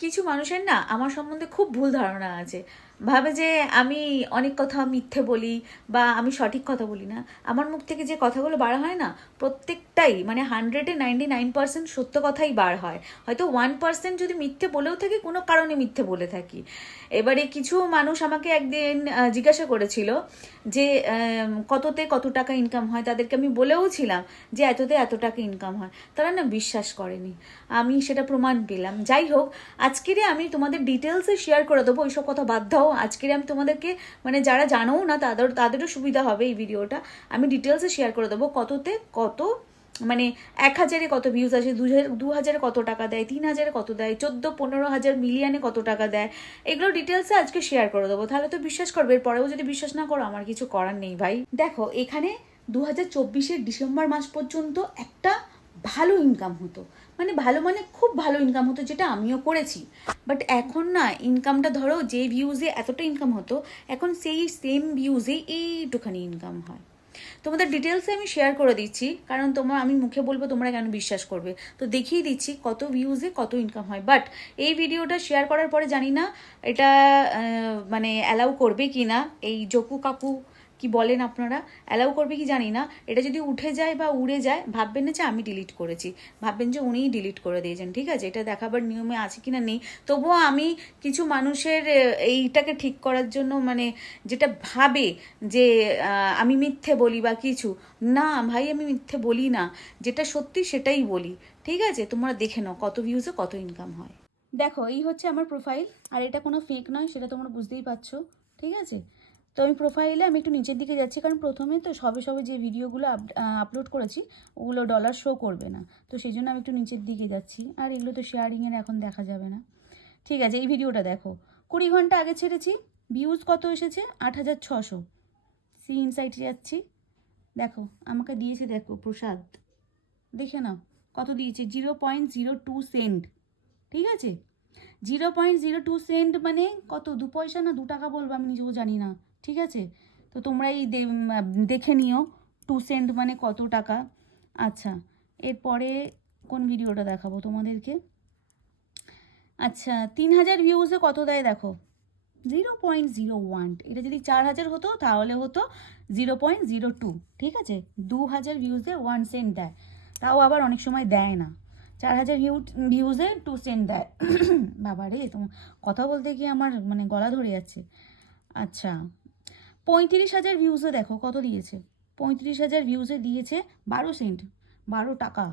কিছু মানুষের না আমার সম্বন্ধে খুব ভুল ধারণা আছে, ভাবে যে আমি অনেক কথা মিথ্যে বলি বা আমি সঠিক কথা বলি না। আমার মুখ থেকে যে কথাগুলো বার হয় না, প্রত্যেকটাই মানে 199% সত্য কথাই বার হয়। হয়তো 1% যদি মিথ্যে বলেও থাকি, কোনো কারণে মিথ্যে বলে থাকি। এবারে কিছু মানুষ আমাকে একদিন জিজ্ঞাসা করেছিল যে কততে কত টাকা ইনকাম হয়। তাদেরকে আমি বলেও ছিলাম যে এততে এত টাকা ইনকাম হয়। তারা না বিশ্বাস করেনি। আমি সেটা প্রমাণ পেলাম। যাই হোক, আজকেরে আমি তোমাদের ডিটেলসে শেয়ার করে দেবো। ওইসব কথা বাদ দাও। আজকেরে আমি তোমাদেরকে মানে যারা জানোও না তাদেরও সুবিধা হবে এই ভিডিওটা। আমি ডিটেলসে শেয়ার করে দেবো কততে কত, মানে 1,000-এ কত ভিউজ আসে, 2,000-এ কত টাকা দেয়, 3,000-এ কত দেয়, 14-15,000 মিলিয়নে কত টাকা দেয়, এগুলো ডিটেলসে আজকে শেয়ার করে দেবো। তাহলে তো বিশ্বাস করবে। এরপরেও যদি বিশ্বাস না করো, আমার কিছু করার নেই ভাই। দেখো, এখানে 2024-এর ডিসেম্বর মাস পর্যন্ত একটা ভালো ইনকাম হতো, মানে ভালো মানে খুব ভালো ইনকাম হতো, যেটা আমিও করেছি। বাট এখন না ইনকামটা, ধরো যে ভিউজে এতটা ইনকাম হতো, এখন সেই সেম ভিউজে এইটুখানি ইনকাম হয়। তোমাদের ডিটেলসে আমি শেয়ার করে দিচ্ছি, কারণ আমি মুখে বলবো তোমরা কেন বিশ্বাস করবে। তো দেখিয়ে দিচ্ছি কত ভিউজে কত ইনকাম হয়। বাট এই ভিডিওটা শেয়ার করার পরে জানি না এটা মানে অ্যালাউ করবে কি না, এই জকু কাকু কি বলেন আপনারা, অ্যালাউ করবে কি জানি না। এটা যদি উঠে যায় বা উড়ে যায়, ভাববেন না যে আমি ডিলিট করেছি, ভাববেন যে উনিই ডিলিট করে দিয়েছেন। ঠিক আছে, এটা দেখাবার নিয়মে আছে কিনা নেই। তবুও আমি কিছু মানুষের এইটাকে ঠিক করার জন্য, মানে যেটা ভাবে যে আমি মিথ্যে বলি বা কিছু, না ভাই, আমি মিথ্যে বলি না, যেটা সত্যি সেটাই বলি। ঠিক আছে, তোমরা দেখে নাও কত ভিউজে কত ইনকাম হয়। দেখো, এই হচ্ছে আমার প্রোফাইল, আর এটা কোনো ফেক নয়, সেটা তোমরা বুঝতেই পারছো। ঠিক আছে, তো আমি প্রোফাইলে আমি একটু নিচের দিকে যাচ্ছি, কারণ প্রথমে তো সবে সবে যে ভিডিওগুলো আপলোড করেছি ওগুলো ডলার শো করবে না, তো সেই জন্য আমি একটু নিচের দিকে যাচ্ছি। আর এগুলো তো শেয়ারিংয়ের এখন দেখা যাবে না। ঠিক আছে, এই ভিডিওটা দেখো, 20 ঘন্টা আগে ছেড়েছি। ভিউজ কত এসেছে? 8,600। সি ইনসাইটে যাচ্ছি, দেখো আমাকে দিয়েছে, দেখো প্রসাদ, দেখে নাও কত দিয়েছে, 0.02 সেন্ট। ঠিক আছে, 0.02 সেন্ট মানে কত, 2 পয়সা না 2 টাকা বলবো, আমি নিজেও জানি না। ঠিক আছে, তো তোমরা এই দেখে নিও 2 সেন্ট মানে কত টাকা। আচ্ছা, এরপরে কোন ভিডিওটা দেখাবো তোমাদেরকে? আচ্ছা, 3,000 ভিউজে কত দেয় দেখো, 0.01। এটা যদি 4,000 হতো তাহলে হতো 0.02। ঠিক আছে, 2,000 ভিউজে 1 সেন্ট দেয়, তাও আবার অনেক সময় দেয় না। 4,000 ভিউজে 2 সেন্ট দেয়। বাবা রে, তোমার কথা বলতে গিয়ে আমার মানে গলা ধরে যাচ্ছে। আচ্ছা, 35,000 ভিউজে দেখো কত দিয়েছে, 35,000 ভিউজে দিয়েছে 12 সেন্ট, 12 টাকা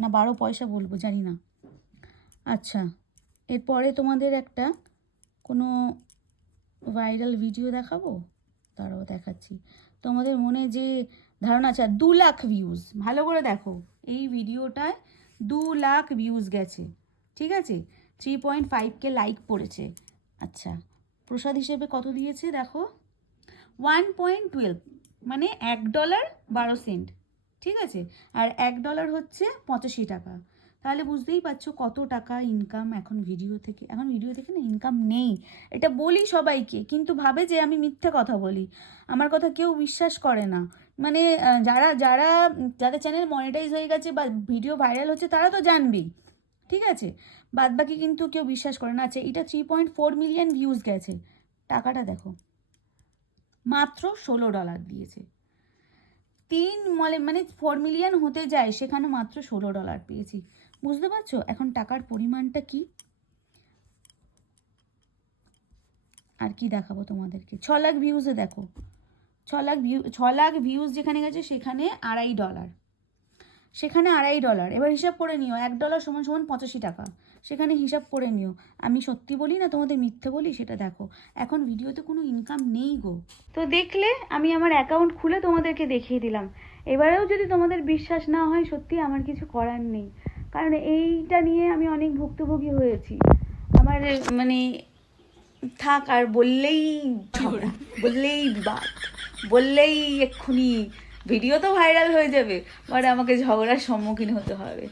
না 12 পয়সা বলবো, জানি না। আচ্ছা, এরপরে তোমাদের একটা কোনো ভাইরাল ভিডিও দেখাবো, তারাও দেখাচ্ছি। তোমাদের মনে যে ধারণা আছে, 2 লাখ ভিউজ, ভালো করে দেখো, এই ভিডিওটায় 2 লাখ ভিউজ গেছে। ঠিক আছে, 3.5K লাইক পড়েছে। আচ্ছা, প্রসাদ হিসেবে কত দিয়েছে দেখো, 1.12, মানে $1 12 সেন্ট। ঠিক আছে, আর $1 হচ্ছে 85 টাকা। তাহলে বুঝতেই পারছো কত টাকা ইনকাম এখন ভিডিও থেকে। এখন ভিডিও থেকে না ইনকাম নেই, এটা বলি সবাইকে, কিন্তু ভাবে যে আমি মিথ্যে কথা বলি, আমার কথা কেউ বিশ্বাস করে না। মানে যারা যারা যাদের চ্যানেল মনিটাইজ হয়ে গেছে বা ভিডিও ভাইরাল হচ্ছে তারা তো জানবেই। ঠিক আছে, বাদ বাকি কিন্তু কেউ বিশ্বাস করে না। আচ্ছা, এটা 3.4 মিলিয়ন ভিউজ গেছে, টাকাটা দেখো, মাত্র $16 দিয়েছে। মানে 4 মিলিয়ন হতে যায়, সেখানে মাত্র $16 পেয়েছি। বুঝতে পারছো এখন টাকার পরিমাণটা কি? আর কি দেখাবো তোমাদেরকে, 6 লাখ ভিউজে দেখো, 6 লাখ ভিউজ যেখানে গেছে সেখানে $2.5, সেখানে $2.5। এবার হিসাব করে নিও, $1 সমান সমান 85 টাকা, সেখানে হিসাব করে নিও। আমি সত্যি বলি না তোমাদের মিথ্যে বলি সেটা দেখো। এখন ভিডিওতে কোনো ইনকাম নেই গো। তো দেখলে, আমি আমার অ্যাকাউন্ট খুলে তোমাদেরকে দেখিয়ে দিলাম। এবারেও যদি তোমাদের বিশ্বাস না হয়, সত্যি আমার কিছু করার নেই, কারণ এইটা নিয়ে আমি অনেক ভুক্তভোগী হয়েছি। আমার মানে থাক, আর বললেই ঝগড়া, বললেই বিবাদ, বললেই এক্ষুনি ভিডিও তো ভাইরাল হয়ে যাবে, বাট আমাকে ঝগড়ার সম্মুখীন হতে হবে।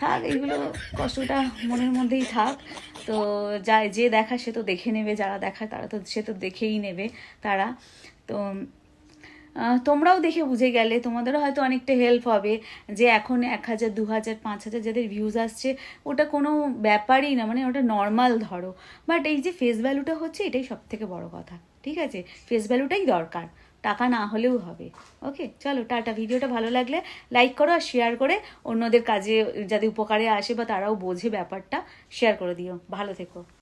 থাক, এগুলো কষ্টটা মনের মধ্যেই থাক। তো যে দেখা সে তো দেখে নেবে, যারা দেখায় তারা তো সে তো দেখেই নেবে তারা। তো তোমরাও দেখে বুঝে গেলে, তোমাদেরও হয়তো অনেকটা হেল্প হবে যে এখন 1,000 2,000 5,000 যাদের ভিউজ আসছে ওটা কোনো ব্যাপারই না, মানে ওটা নর্মাল ধরো। বাট এই যে ফেস ভ্যালুটা হচ্ছে এটাই সব থেকে বড় কথা, ঠিক আছে? ফেস ভ্যালুটাই দরকার, টাকা না হলেও হবে। ওকে, চলো টাটা। ভিডিওটা ভালো লাগলে লাইক করো আর শেয়ার করে অন্যদের কাজে যাতে উপকারে আসে বা তারাও বোঝে ব্যাপারটা, শেয়ার করে দিও। ভালো থেকো।